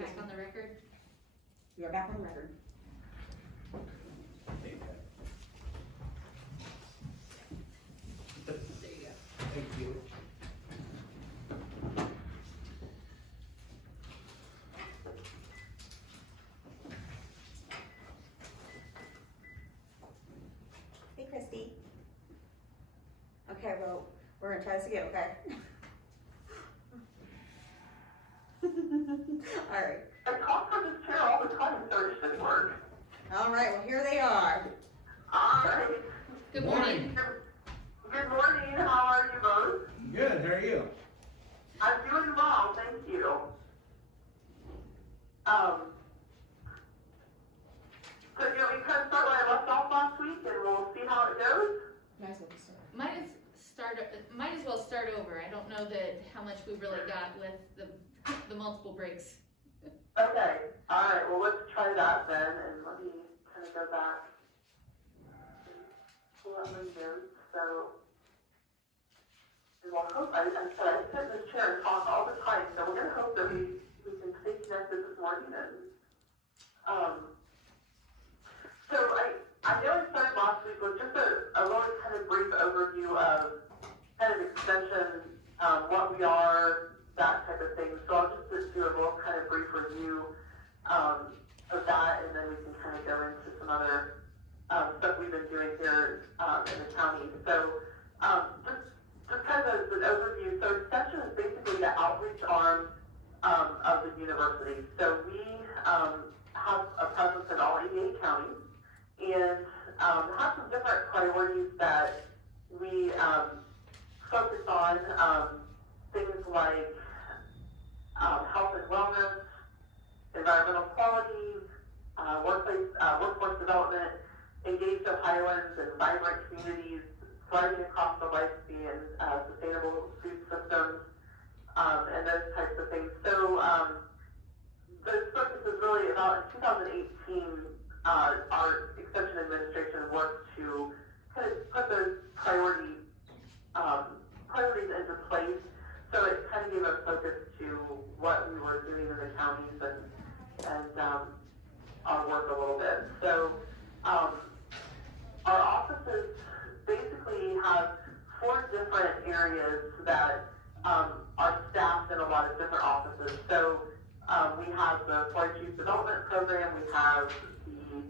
Back on the record? You are back on the record. There you go. Thank you. Hey, Christy. Okay, well, we're gonna try this again, okay? All right. I talk from this chair all the time, so it should work. All right, well, here they are. Alright. Good morning. Good morning, how are you both? Good, how are you? I'm doing well, thank you. So you want me to kind of start where I left off last week and we'll see how it goes? Might as well start over. I don't know that how much we really got with the multiple breaks. Okay, alright, well let's try that then, and let me kind of go back and pull up my notes, so. And we'll hope, I said I sit in this chair and talk all the time, so we're gonna hope that we can stay connected this morning and, so I know I started last week with just a really kind of brief overview of kind of extension, what we are, that type of thing. So I'll just do a real kind of brief review of that, and then we can kind of go into some other stuff we've been doing here in the county. So just kind of as an overview, so extension is basically the outreach arm of the university. So we have a presence in all 88 counties and have some different priorities that we focus on, things like health and wellness, environmental quality, workforce development, engaged Ohioans and vibrant communities, thriving across the lifespan, sustainable food systems, and those types of things. So those focuses really about in 2018, our extension administration worked to kind of put those priorities into place. So it kind of gave us focus to what we were doing in the counties and our work a little bit. So our offices basically have 4 different areas that are staffed in a lot of different offices. So we have the 4-H Youth Development Program, we have the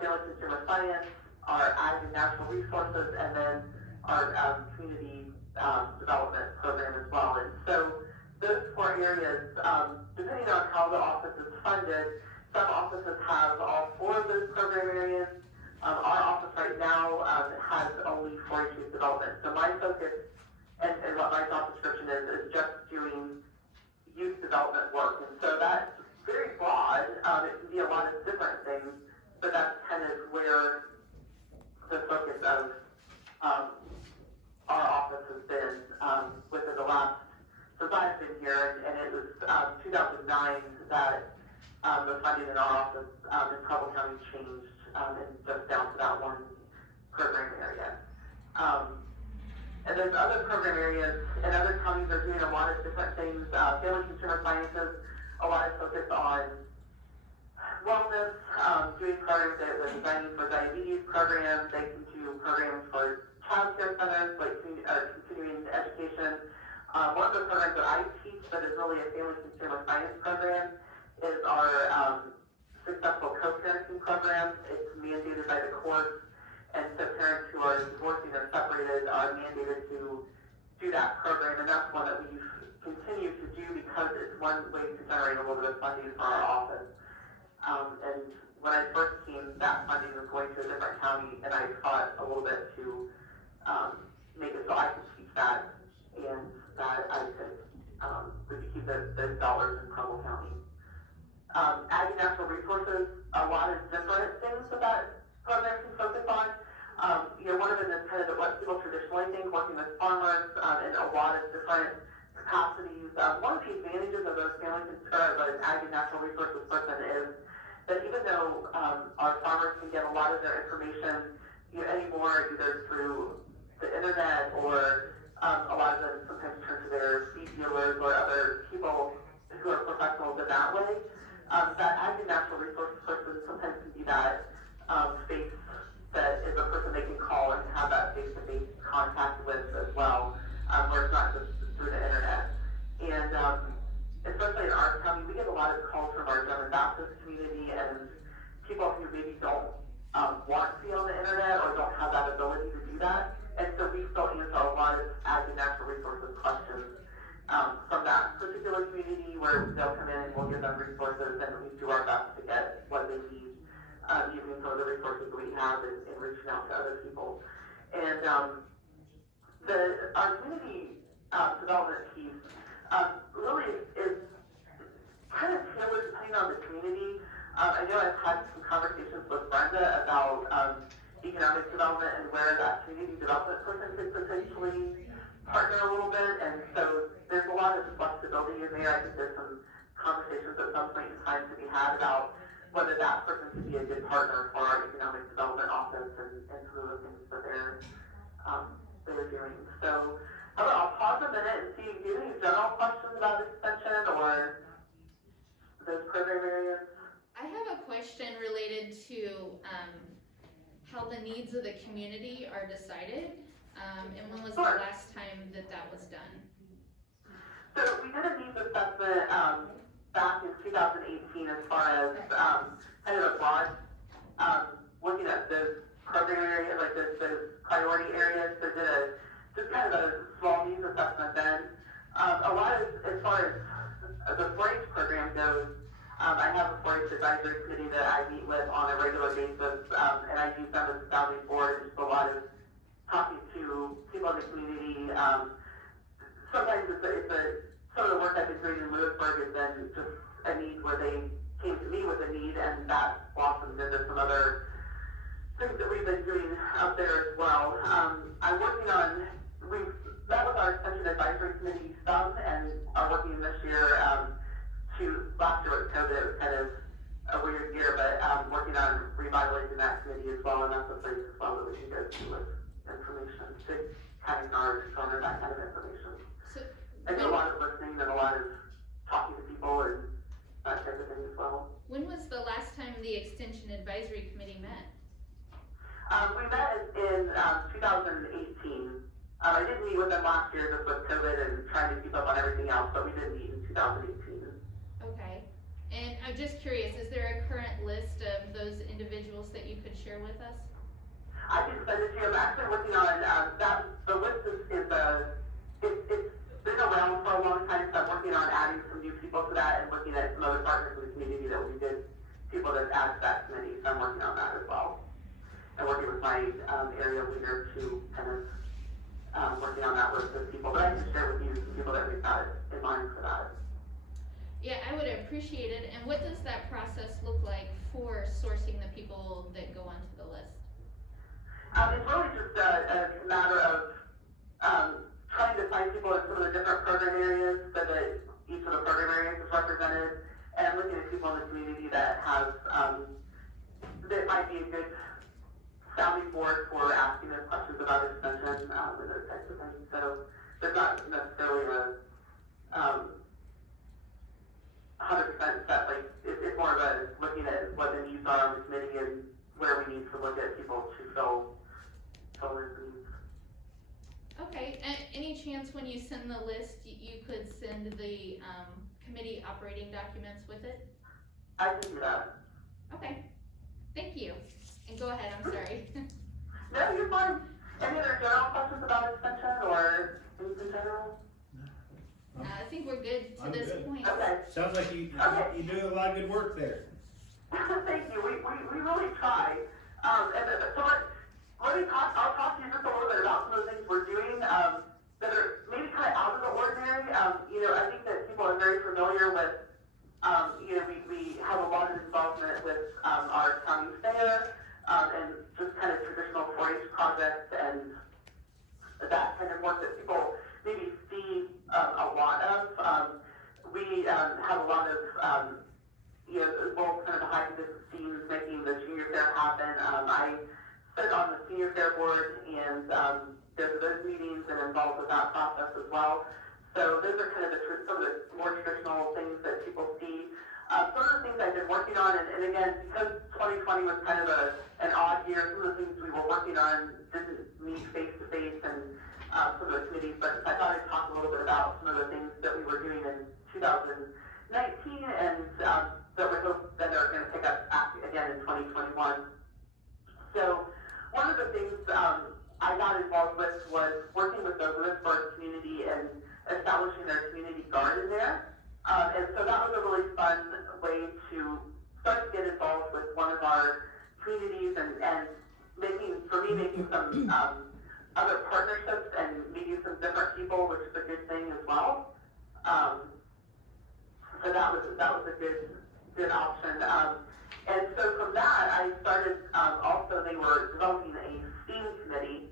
Family Consumer Science, our Ag and Natural Resources, and then our Community Development Program as well. And so those 4 areas, depending on how the office is funded, some offices have all 4 of those program areas. Our office right now has only 4-H Youth Development. So my focus and what my job description is just doing youth development work. And so that's very broad. It can be a lot of different things, but that's kind of where the focus of our office has been within the last, since I've been here, and it was 2009 that the funding in our office in Preble County changed and just down to that one program area. And there's other program areas, and other counties are doing a lot of different things. Family Consumer Sciences, a lot of focus on wellness, doing programs with the Dining for Diabetes program. They can do programs for child care centers, like continuing education. One of the programs that I teach that is really a Family Consumer Science program is our Successful Co-Parenting program. It's mandated by the courts. And so parents who are divorcing or separated are mandated to do that program, and that's one that we've continued to do because it's one way to generate a little bit of funding for our office. And when I first came, that funding was going to a different county, and I fought a little bit to make it so I could teach that, and that I could we could keep those dollars in Preble County. Ag and Natural Resources, a lot of different things that program can focus on. One of them is kind of what people traditionally think, working with farmers in a lot of different capacities. One of the advantages of those the Ag and Natural Resources person is that even though our farmers can get a lot of their information anymore either through the internet or a lot of them sometimes turn to their seed dealers or other people who are professionals in that way, that ag and natural resource person sometimes can be that, face that is a person they can call and have that face-to-face contact with as well, where it's not just through the internet. And, especially in our county, we get a lot of calls from our German Baptist community and people who maybe don't want to be on the internet or don't have that ability to do that. And so we still answer a lot of ag and natural resources questions from that particular community where they'll come in and we'll give them resources and we do our best to get what they need using some of the resources we have and reaching out to other people. And our community development piece really is kind of tailored depending on the community. I know I've had some conversations with Brenda about economic development and where that community development person could potentially partner a little bit, and so there's a lot of flexibility in there. I think there's some conversations at some point in time to be had about whether that person could be a good partner for our economic development office and some of the things that they're doing. So I'll pause a minute and see, do you have any general questions about extension or those program areas? I have a question related to how the needs of the community are decided, and when was the Sure. last time that was done? So we did a needs assessment back in 2018 as far as kind of a broad looking at those program areas, like those priority areas. So did just kind of a small needs assessment then. A lot of, as far as the 4-H program goes, I have a 4-H advisory committee that I meet with on a regular basis, and I use them as a sounding board. Just a lot of talking to people in the community. Sometimes some of the work I've been doing in Lewisburg has been just a need where they came to me with a need, and that blossomed into some other things that we've been doing up there as well. I'm working on, we've met with our extension advisory committee some, and are working this year last year with COVID, it was kind of a weird year, but working on revitalizing that committee as well, and that's a place as well that we can go to with information to kind of garner that kind of information. So, I do a lot of listening and a lot of talking to people and that type of thing as well. when was the last time the Extension Advisory Committee met? We met in 2018. I didn't meet with them last year just with COVID and trying to keep up on everything else, but we did meet in 2018. Okay, and I'm just curious, is there a current list of those individuals that you could share with us? I can send it to you. I'm actually working on that. The list it's been around for a long time, so I'm working on adding some new people to that and looking at some other partners in the community that would be good people that add to that committee. So I'm working on that as well. And working with my area leader to kind of working on that list of people. But I can share with you some people that we've got in mind for that. Yeah, I would appreciate it, and what does that process look like for sourcing the people that go onto the list? It's really just a matter of trying to find people in some of the different program areas so that each of the program areas is represented, and looking at people in the community that have that might be a good sounding board for asking those questions about extension and those types of things. So there's not necessarily a 100% set, like it's more of a looking at what the needs are on the committee and where we need to look at people to fill those needs. Okay, and any chance when you send the list, you could send the committee operating documents with it? I can do that. Okay, thank you. And go ahead, I'm sorry. No, you're fine. Any other general questions about extension or anything general? I think we're good to I'm this good. point. Okay. Sounds like you do a lot of good work there. Thank you. We really try. So I'll talk to you just a little bit about some of the things we're doing that are maybe kind of out of the ordinary. I think that people are very familiar with, we have a lot of involvement with our county fair and just kind of traditional 4-H projects and that kind of work that people maybe see a lot of. We have a lot of, both kind of behind the scenes making the junior fair happen. I sit on the senior fair board and go to those meetings and involved with that process as well. So those are kind of some of the more traditional things that people see. Some of the things I working on, and again, because 2020 was kind of an odd year, some of the things we were working on didn't meet face to face and some of the committees, but I thought I'd talk a little bit about some of the things that we were doing in 2019 and that we hope that are going to pick up again in 2021. So one of the things I got involved with was working with the Lewisburg community and establishing their community garden there. And so that was a really fun way to start to get involved with one of our communities and making some other partnerships and meeting some different people, which is a good thing as well. So that was a good option. And so from that, I started, also they were developing a STEAM committee.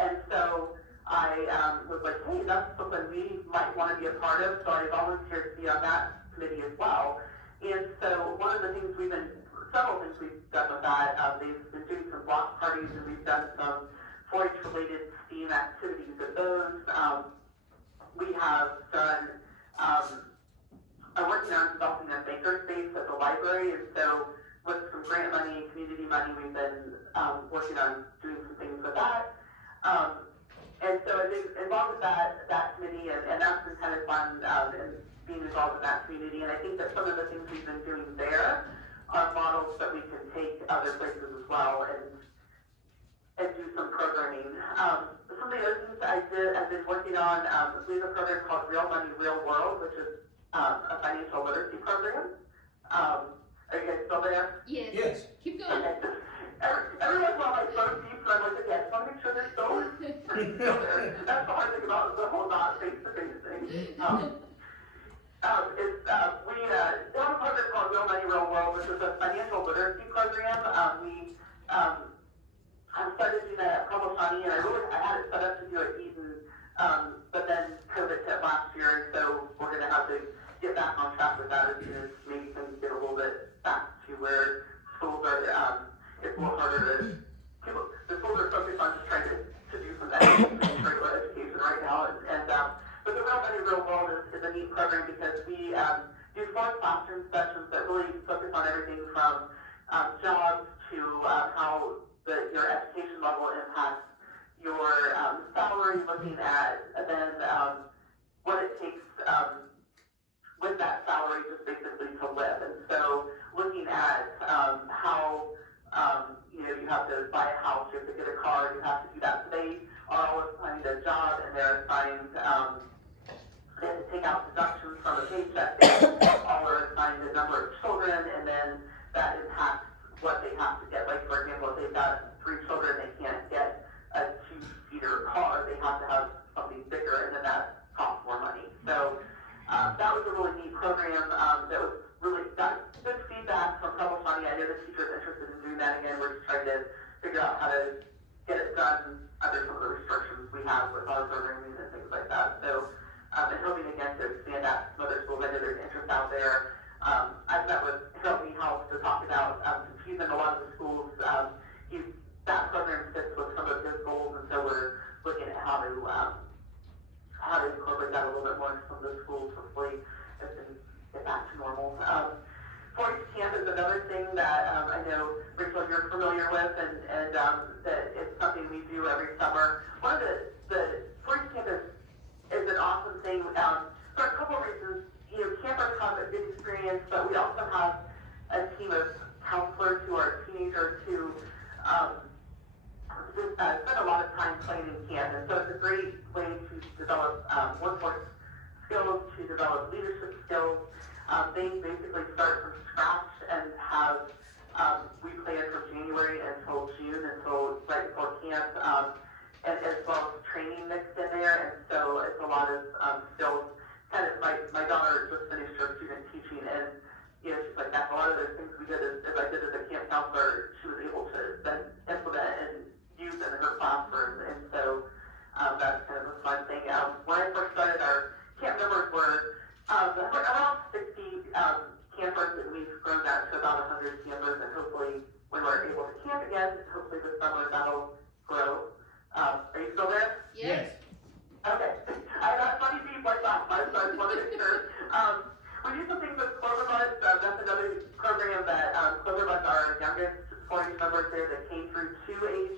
And so I was like, hey, that's something we might want to be a part of. So I volunteered to be on that committee as well. And so one of the things several things we've done with that, they've been doing some block parties and we've done some 4-H related STEAM activities at those. We have done, I'm working on developing a makerspace at the library, and so with some grant money, community money, we've been working on doing some things with that. And so I've been involved with that committee, and that's been kind of fun, and being involved in that community. And I think that some of the things we've been doing there are models that we can take other places as well and do some programming. Some of the other things I've been working on, we have a program called Real Money, Real World, which is a financial literacy program. Are you guys still there? Yes. Yes. Keep going. Okay. Every once in a while, my phone beeps, and I'm like, okay, I just want to make sure they're still there. That's the hard thing about the whole not face-to-face thing. We have a program called Real Money, Real World, which is a financial literacy program. I started doing that at Provo County, and I had it set up to do at Eaton, but then COVID hit last year, and so we're going to have to get back on track with that as soon as maybe things get a little bit back to where schools are, it's a little harder the schools are focused on just trying to do some regular education right now, but the Real Money, Real World is a neat program because we do 4 classroom sessions that really focus on everything from jobs to how your education level impacts your salary, looking at then what it takes with that salary just basically to live. And so looking at how you have to buy a house, you have to get a car, you have to do that. So they are all assigned a job and they're assigned they have to take out deductions from a paycheck. They all are assigned a number of children, and then that impacts what they have to get. Like, for example, if they've got 3 children, they can't get a 2-seater car. They have to have something bigger, and then that costs more money. So that was a really neat program that was really got good feedback from Provo County. I know the teachers interested in doing that again. We're just trying to figure out how to get it done under some of the restrictions we have with our programming and things like that. So and hoping again to expand that to some other schools. I know there's interest out there. I've met with Harold Meehouse to talk about he's in a lot of the schools. That program fits with some of his goals, and so we're looking at how to incorporate that a little bit more into some of the schools, hopefully, as things get back to normal. 4-H Camp is another thing that I know, Rachel, you're familiar with, and that it's something we do every summer. One of the 4-H Camp is an awesome thing for a couple of reasons. Campers have a good experience, but we also have a team of counselors who are teenagers who spend a lot of time playing in camp, and so it's a great way to develop workforce skills, to develop leadership skills. They basically start from scratch and have, we plan from January until June, until right before camp, and as well as training mixed in there, and so it's a lot of skills. Kind of, my daughter just finished her student teaching, and she's like, that's a lot of those things we did as I did as a camp counselor, she was able to then implement and use in her classroom, and so that's kind of a fun thing. When I first started, our camp numbers were around 60 campers, and we've grown that to about 100 campers, and hopefully when we're able to camp again, hopefully this summer that'll grow. Are you still there? Yes. Okay. I got funny beep like last time, so I just wanted to make sure. We do some things with Clover Buds. That's another program 4-H members there that came through 2H.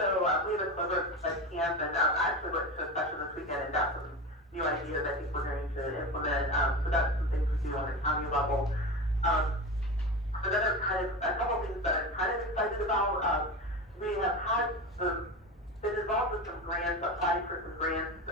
So we have a clever camp, and I actually went to a session this weekend and got some new ideas I think we're going to implement. So that's some things we do on the county level. Another a couple things that I'm kind of excited about. We have been involved with some grants, applied for some grants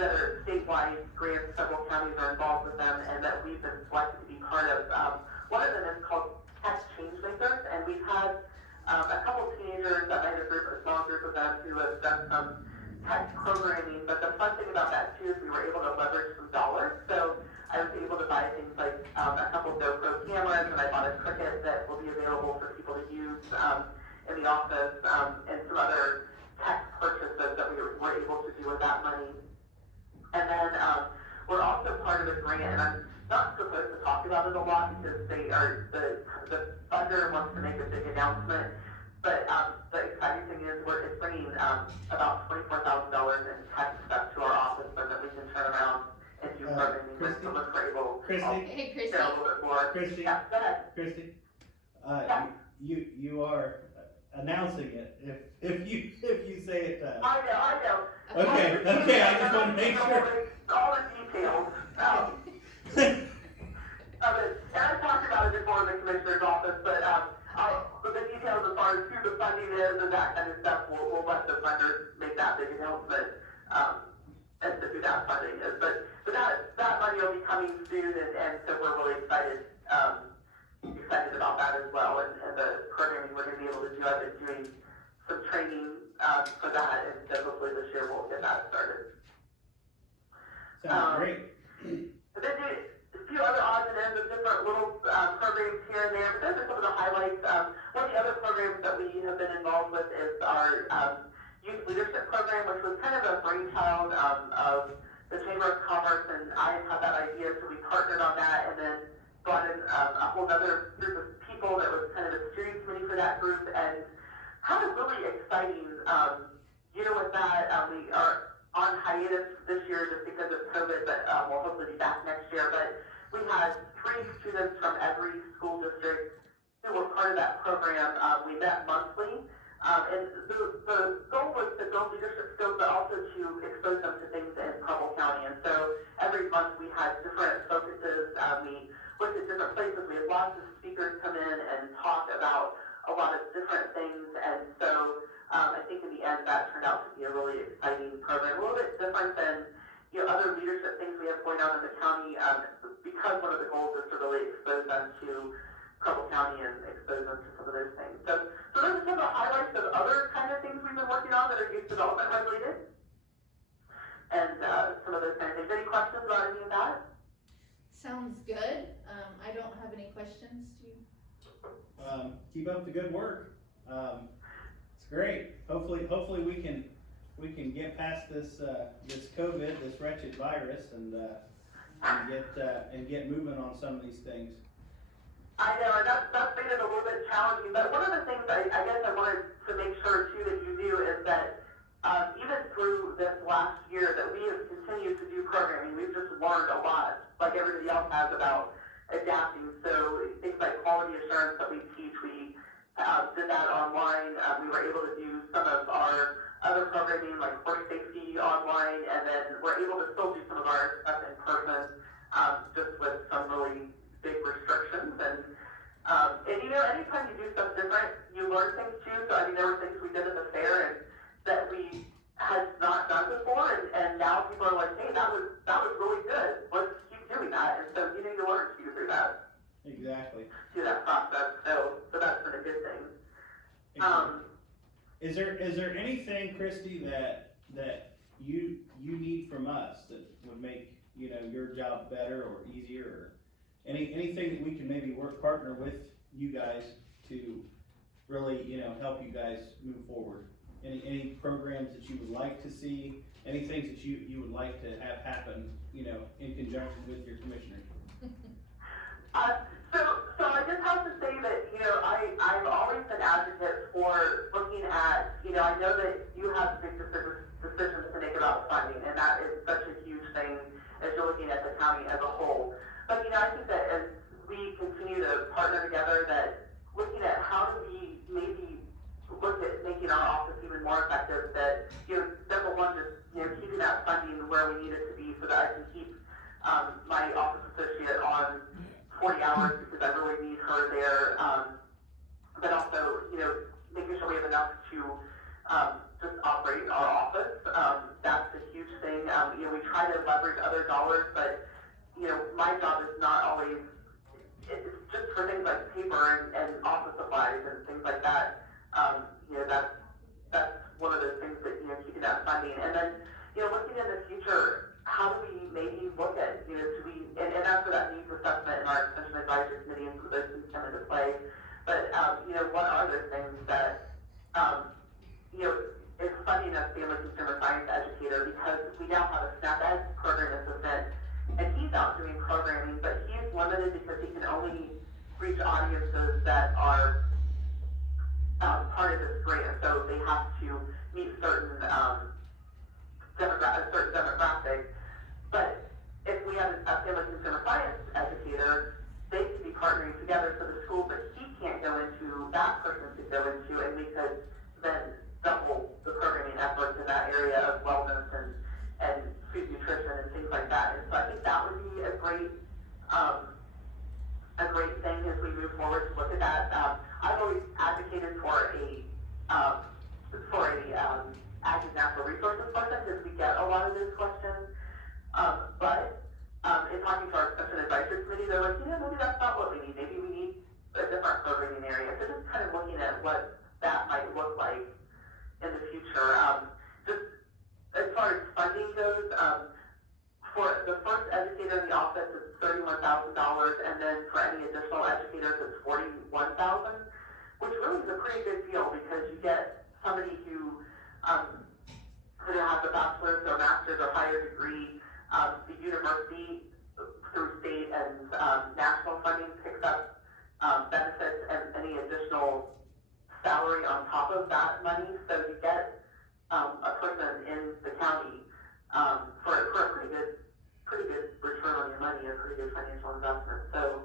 that are statewide grants. Several counties are involved with them, and that we've been selected to be part of. One of them is called Tech Changemakers, and we've had a couple of teenagers, I had a small group of them who have done some tech programming, but the fun thing about that too is we were able to leverage some dollars. So I was able to buy things like a couple of GoPro cameras, and I bought a Cricut that will be available for people to use in the office, and some other tech purchases that we were able to do with that money. And then we're also part of a grant, and I'm not supposed to talk about it a lot because the funder wants to make a big announcement. But the exciting thing is it's bringing about $24,000 in tech stuff to our office so that we can turn around and do programming with so much we're able Christy? Hey, Christy. a little bit more. Christy? Yeah, go ahead. Christy, Yeah. you are announcing it if you say it. I know. Okay, I just want to make sure. All the details. And I talked about it before in the commissioner's office, but the details as far as who the funding is and that kind of stuff, we'll let the funders make that big announcement as to who that funding is. But that money will be coming soon, and so we're really excited about that as well, and the programming we're going to be able to do. I've been doing some training for that, and so hopefully this year we'll get that started. Sounds great. But then a few other odds and ends of different little programs here and there, but those are some of the highlights. One of the other programs that we have been involved with is our youth leadership program, which was kind of a brainchild of the Chamber of Commerce, and I had that idea, so we partnered on that, and then brought in a whole other group of people that was kind of a steering committee for that group, and had a really exciting year with that. We are on hiatus this year just because of COVID, but we'll hopefully be back next year. But we had 3 students from every school district who were part of that program. We met monthly, and the goal was to build leadership skills, but also to expose them to things in Preble County. And so every month we had different focuses. We looked at different places. We had lots of speakers come in and talk about a lot of different things, and so I think in the end that turned out to be a really exciting program, a little bit different than other leadership things we have going on in the county, because one of the goals is to really expose them to Preble County and expose them to some of those things. So those are some of the highlights of other kind of things we've been working on that are youth development related, and some of those kind of things. Any questions about any of that? Sounds good. I don't have any questions. Do you? Keep up the good work. It's great. Hopefully we can get past this COVID, this wretched virus, and get moving on some of these things. I know, and that's made it a little bit challenging, but one of the things I guess I wanted to make sure too that you knew is that even through this last year that we have continued to do programming, we've just learned a lot, like everybody else has, about adapting. So things like quality assurance that we teach, we did that online. We were able to do some of our other programming like horse safety online, and then we're able to still do some of our stuff in person, just with some really big restrictions. And anytime you do stuff different, you learn things too. So there were things we did at the fair and that we had not done before, and now people are like, hey, that was really good. Let's keep doing that. And so you learn to through that. Exactly. Through that process. So that's been a good thing. Is there anything, Christy, that you need from us that would make your job better or easier, or anything that we can maybe partner with you guys to really help you guys move forward? Any programs that you would like to see? Any things that you would like to have happen in conjunction with your commissioners? So I just have to say that, I've always been advocate for looking at, I know that you have big decisions to make about funding, and that is such a huge thing as you're looking at the county as a whole. But, I think that as we continue to partner together, that looking at how do we hours because I really need her there. But also, making sure we have enough to just operate our office. That's a huge thing. We try to leverage other dollars, but my job is not always. It's just for things like paper and office supplies and things like that. That's one of those things that keeping that funding. And then looking in the future, how do we maybe look at do we and that's where that needs assessment and our extension advisory committee and so those things come into play. But what are those things that is funding a family consumer science educator, because we now have a SNAP Ed program assistant, and he's out doing programming, but he is limited because he can only reach audiences that are part of this grant, so they have to meet certain demographic. But if we have a family consumer science educator, they could be partnering together, so the schools that he can't go into, that person could go into, and we could then double the programming efforts in that area of wellness and food nutrition and things like that. And so I think that would be a great thing as we move forward to look at that. I've always advocated for a ag and natural resources question, because we get a lot of those questions. But in talking to our extension advisory committee, they're like, maybe that's not what we need. Maybe we need a different programming area. So just kind of looking at what that might look like in the future. Just as far as funding goes, for the first educator in the office, it's $31,000, and then for any additional educators, it's $41,000, which really is a pretty good deal, because you get somebody who has a bachelor's or master's or higher degree. The university, through state and national funding, picks up benefits and any additional salary on top of that money, so you get a person in the county for a pretty good return on your money, a pretty good financial investment. So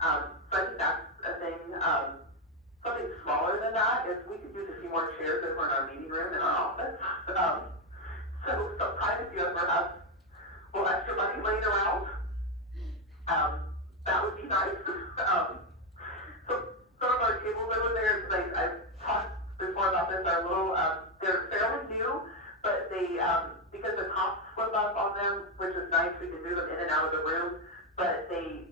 I think that's a thing. Something smaller than that is we could use a few more chairs over in our meeting room in our office. So sometimes if you ever have extra money laying around, that would be nice. So some of our tables over there, because I've talked before about this, are little, they're fairly new, but they, because the tops flip up on them, which is nice, we can move them in and out of the room, but they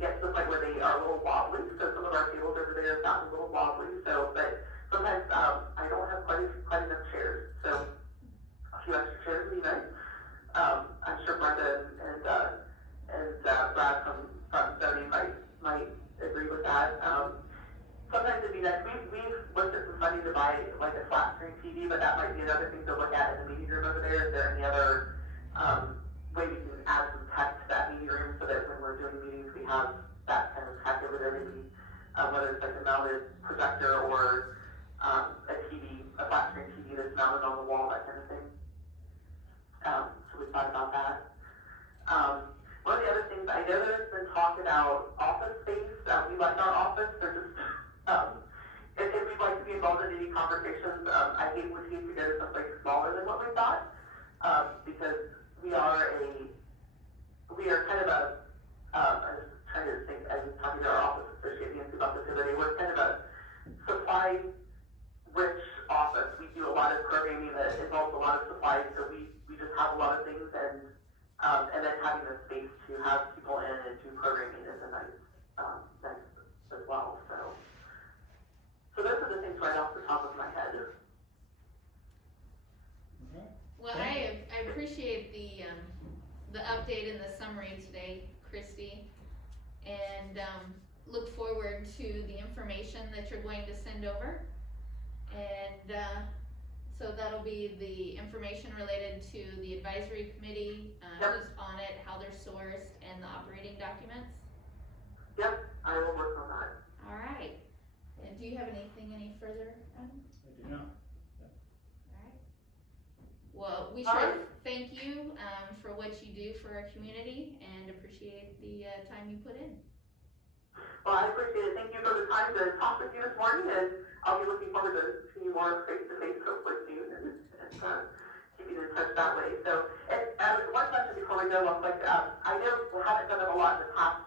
get to the point where they are a little wobbly, so some of our tables over there have gotten a little wobbly, but sometimes, I don't have quite enough chairs, so a few extra chairs would be nice. I'm sure Brenda and Brad from Sony might agree with that. Sometimes it'd be nice. We've looked at some funding to buy like a flat screen TV, but that might be another thing to look at in the meeting room over there. Is there any other way we can add some tech to that meeting room so that when we're doing meetings we have that kind of tech over there, maybe whether it's like a mounted projector or a TV, a flat screen TV that's mounted on the wall, that kind of thing. So we thought about that. One of the other things, I know there's been talk about office space. We like our office. They're just, if we'd like to be involved in any conversations, I think we need to go to someplace smaller than what we thought, because we are kind of a, I was trying to think, I was talking to our office associate Nancy about this the other day, we're kind of a supply-rich office. We do a lot of programming that involves a lot of supplies, so we just have a lot of things, and then having the space to have people in and do programming is a nice as well. So those are the things right off the top of my head. Well, I appreciate the update and the summary today, Christy, and look forward to the information that you're going to send over. And so that'll be the information related to the advisory committee, who's on it, how they're sourced, and the operating documents. Yep, I will work on that. All right. And do you have anything any further, Adam? I do not. Alright. Well, we Alright. should thank you for what you do for our community and appreciate the time you put in. Well, I appreciate it. Thank you for the time to talk with you this morning, and I'll be looking forward to seeing you more face-to-face hopefully soon and keeping in touch that way. So, and one question before we go, real quick. I know we haven't done it a lot in the past.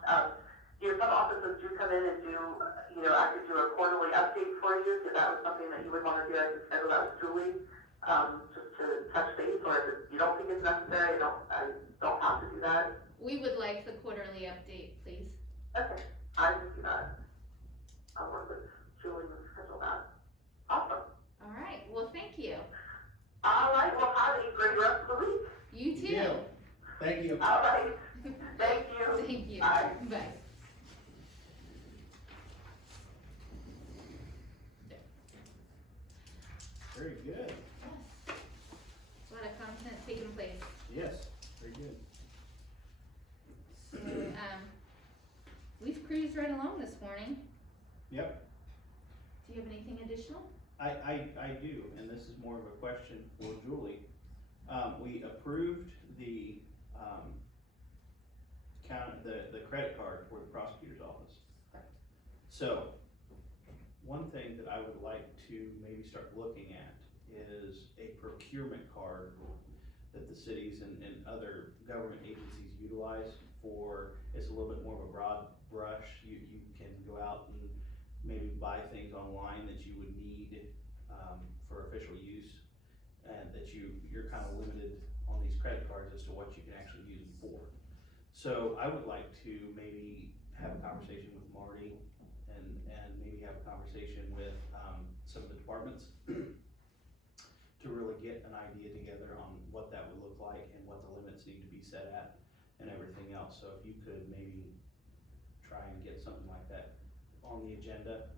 some offices do come in and do, I could do a quarterly update for you, if that was something that you would wanna do, I could schedule that with Julie, just to touch base, or if you don't think it's necessary, I don't have to do that. We would like the quarterly update, please. Okay, I can do that. I'll work with Julie and schedule that. Awesome. All right, well, thank you. All right, well, have a great rest of the week. You too. Yeah. Thank you. All right, thank you. Thank you. Bye. Bye. Very good. Yes. A lot of content taking place. Yes, very good. So, we've cruised right along this morning. Yep, Do you have anything additional? I do, and this is more of a question for Julie. We approved the, the credit card for the prosecutor's office. So, one thing that I would like to maybe start looking at is a procurement card that the cities and other government agencies utilize for, it's a little bit more of a broad brush. You can go out and maybe buy things online that you would need, for official use, and that you're kind of limited on these credit cards as to what you can actually use them for. So I would like to maybe have a conversation with Marty and maybe have a conversation with, some of the departments to really get an idea together on what that would look like and what the limits need to be set at and everything else. So if you could maybe try and get something like that on the agenda,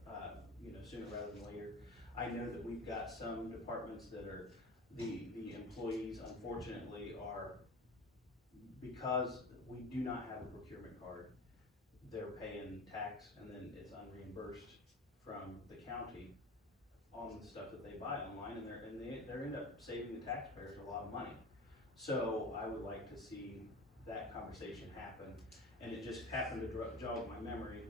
sooner rather than later. I know that we've got some departments that are, the employees unfortunately are, because we do not have a procurement card, they're paying tax and then it's unreimbursed from the county on the stuff that they buy online, and they end up saving the taxpayers a lot of money. So I would like to see that conversation happen, and it just happened to jog my memory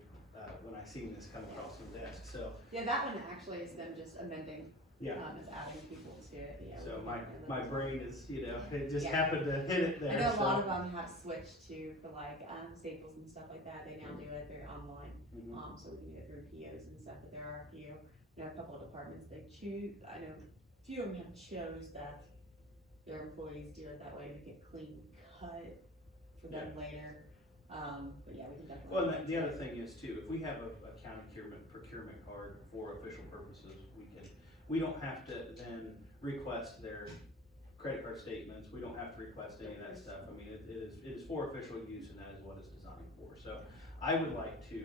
when I seen this come across my desk, so. Yeah, that one actually is them just amending, Yeah, is adding people to it, yeah. so we my can- brain is, it just Yeah. happened to hit it there, I know a lot so. of them have switched to, for like, Staples and stuff like that, they now do it through online, Mhm. so we can do it through POs and stuff, but there are a few, a couple of departments, they choose, I know a few of them have chose that their employees do it that way to get clean cut for them later, but yeah, we can definitely. Well, and the other thing is too, if we have a county procurement card for official purposes, we don't have to then request their credit card statements, we don't have to request any of that stuff. I mean, it is for official use, and that is what it's designed for. So I would like to,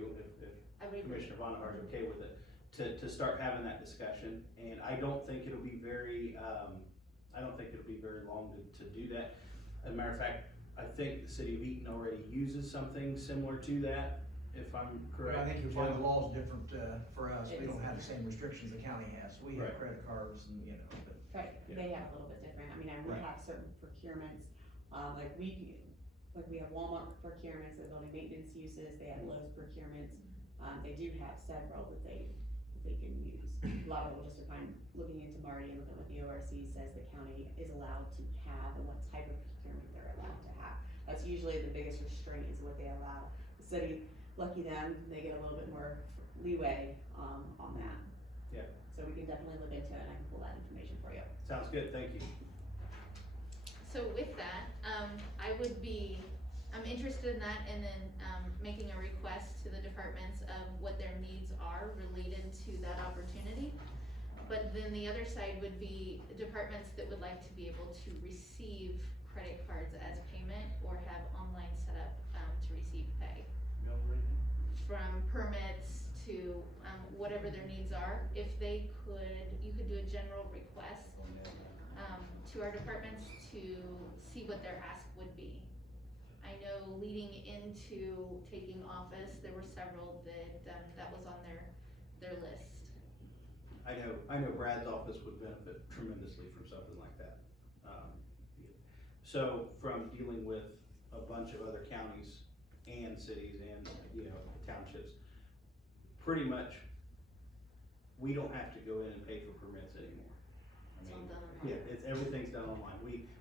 I would if agree. Commissioner Vonderhaar is okay with it, to start having that discussion, and I don't think it'll be very, long to do that. As a matter of fact, I think the city of Eaton already uses something similar to that, if I'm correct. I think you'll find the law's different, for us, we It don't is. have the same restrictions the county has, we have Right. credit cards and, but. Right, Yeah. they have a little bit different, I mean, we Right. have certain procurements, like we have Walmart procurements, the building maintenance uses, they have Lowe's procurements. They do have several that they can use. A lot of people just are looking into Marty and looking at what the ORC says the county is allowed to have and what type of procurement they're allowed to have. That's usually the biggest restraint is what they allow. The city, lucky them, they get a little bit more leeway, on that. Yeah. So we can definitely look into it and I can pull that information for you. Sounds good, thank you. So with that, I'm interested in that, and then, making a request to the departments of what their needs are related to that opportunity. But then the other side would be departments that would like to be able to receive credit cards as payment or have online setup, to receive pay. From permits to, whatever their needs are, if you could do a general request, to our departments to see what their ask would be. I know leading into taking office, there were several that was on their list. I know Brad's office would benefit tremendously from something like that. So from dealing with a bunch of other counties and cities and, townships, pretty much, we don't have to go in and pay for permits anymore. I It's all mean, done online. yeah, everything's done online.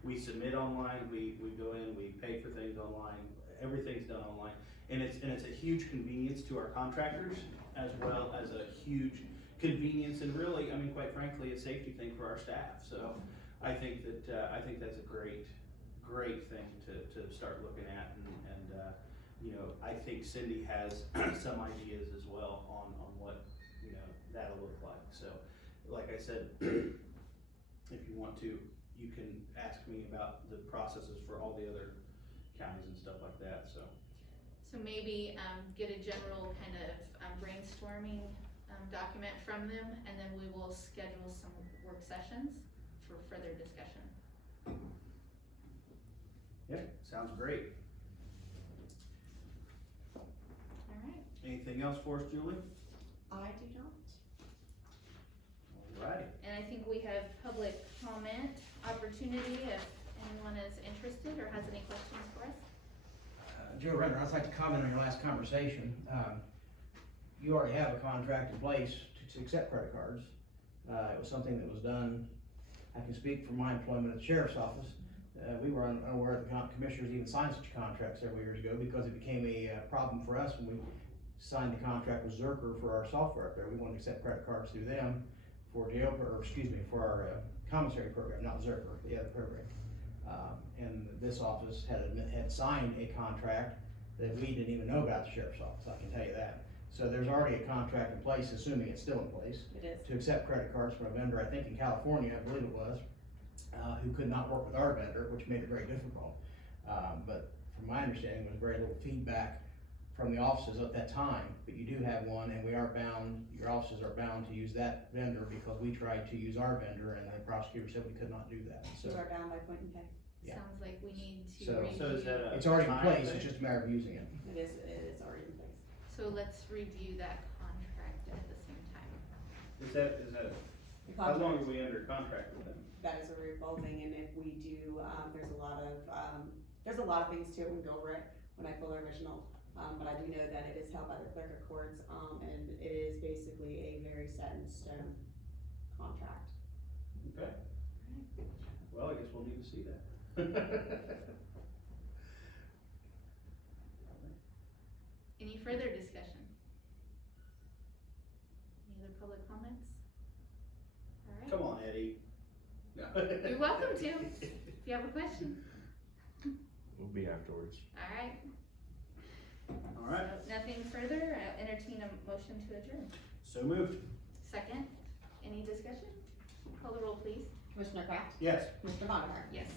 We submit online, we go in, we pay for things online. everything's done online. And it's a huge convenience to our contractors as well as a huge convenience and really, I mean, quite frankly, a safety thing for our staff. So I think that's a great thing to start looking at and you know, I think Cindy has some ideas as well on what, you know, that'll look like. So, like I said, if you want to, you can ask me about the processes for all the other counties and stuff like that, so. So maybe, get a general kind of brainstorming, document from them, and then we will schedule some work sessions for further discussion. Yeah, sounds great. Alright, Anything else for us, Julie? I do not. Alrighty. and I think we have public comment opportunity if anyone is interested or has any questions for us. Joe Renner, I'd like to comment on your last conversation. You already have a contract in place to accept credit cards. It was something that was done, I can speak from my employment at the sheriff's office. We were unaware that the commissioners even signed such a contract several years ago because it became a problem for us when we signed the contract with Zerker for our software up there. We wanted to accept credit cards through them for jail, or excuse me, for our commissary program, not Zerker, the other program. And this office had signed a contract that we didn't even know about the sheriff's office, I can tell you that. So there's already a contract in place, assuming it's still in place, It is. to accept credit cards from a vendor, I think in California, I believe it was, who could not work with our vendor, which made it very difficult. But from my understanding, there was very little feedback from the offices at that time, but you do have one, and we are bound, your offices are bound to use that vendor because we tried to use our vendor, and the prosecutor said we could not do that, so. You are bound by point and pay. Yeah. Sounds like we need to So- review. So is that a? It's already in time place, thing? it's just a matter of using it. It is already in place. So let's review that contract at the same time. Is that, The how long contract- are we under contract with them? That is a revolving, and if we do, there's a lot of things to it, we can go over it when I pull the original. But I do know that it is held by the clerk of courts, and it is basically a very set in stone contract. Okay. Well, I guess we'll need to see that. Any further discussion? Any other public comments? Alright. Come on, Eddie. You're welcome to, if you have a question. We'll be afterwards. Alright. Alright, So nothing further, I'll entertain a motion to adjourn. so moved. Second, any discussion? Call the roll, please. Commissioner Kraft? Yes. Commissioner Vonderhaar? Yes.